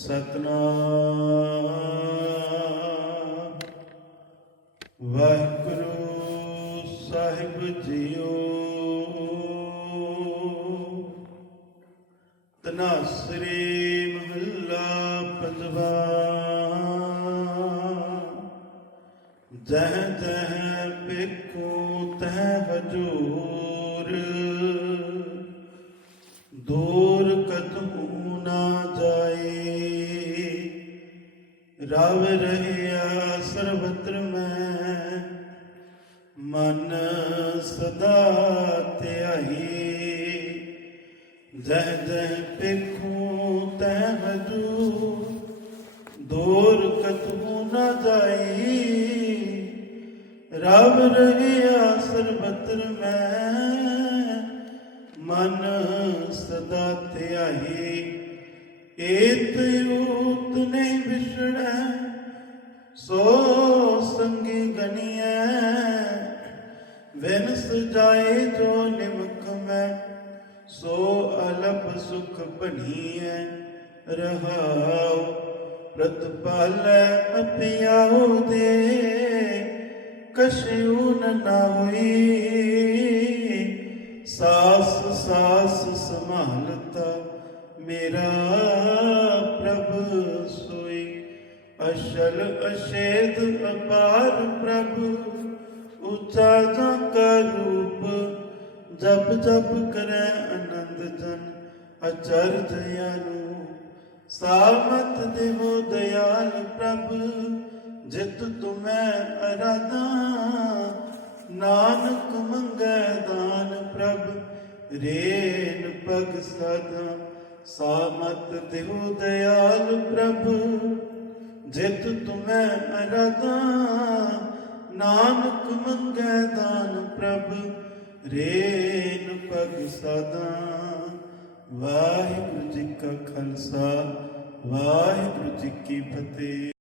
Satnam. Waheguru Sahib JIO. ਤਨਾਸਰੀ ਮਹੱਲਾ ਪੰਜਵਾ। ਜਹ ਜਹ ਬਿਕੂ ਤਹ ਹਜੂਰ। ਦੂਰ ਰਵ ਰਹਿਆ ਸਰਬਤਰ ਮੈਂ। ਮਨ ਸਦਾ ਧਿਆਈ। ਜਹ ਜਹ ਪਿਖੂ ਤੈ ਹਜੂ ਦੂਰ ਕਤਹੂ ਨਾ ਜਾਈ। ਰਵ ਰਹਿਆ ਸਰਬਤਰ ਮੈਂ। ਮਨ ਸਦਾ ਧਿਆਈ। ਏਤ ਜਾਏ ਜੋ ਨਿਮਕ ਮੈਂ, ਸੋ ਅਲਪ ਸੁਖ ਬਨੀਐ ਰਹਾਉ, ਪ੍ਰਤਪਾਲੈ ਅਪਿਆਉ ਦੇ ਕਛਿਉ ਨ ਹੋਈ ਸਾਸ ਸਾਸ ਸੰਭਾਲਤਾ ਮੇਰਾ ਪ੍ਰਭ ਸੋਈ। ਅਸ਼ਲ ਅਸ਼ੇਦ ਅਪਾਰ ਪ੍ਰਭ, ਉੱਚਾ ਜਪ ਜਪ ਕਰੈ ਆਨੰਦ ਜਨ ਅਚਰਜ ਨੂੰ ਸਾਮਤ ਦੇਵੋ ਦਇਆਲ ਪ੍ਰਭ, ਜਿਤ ਤੁਮੈ ਅਰਾਧਾ। ਨਾਨਕ ਮੰਗੈ ਦਾਨ ਪ੍ਰਭ, ਰੇਨ ਪਗ ਸਦਾ ਸਾਮਤ ਦੇਵੋ ਦਇਆਲ ਪ੍ਰਭ, ਜਿਤ ਤੁਮੈ ਅਰਾਧਾ। ਨਾਨਕ ਮੰਗੈ ਦਾਨ ਪ੍ਰਭ ਰੇਨ ਪਗ ਸਦਾ। ਵਾਹਿਗੁਰੂ ਜੀ ਕਾ ਖਾਲਸਾ ਵਾਹਿਗੁਰੂ ਜੀ ਕੀ ਫਤਿਹ।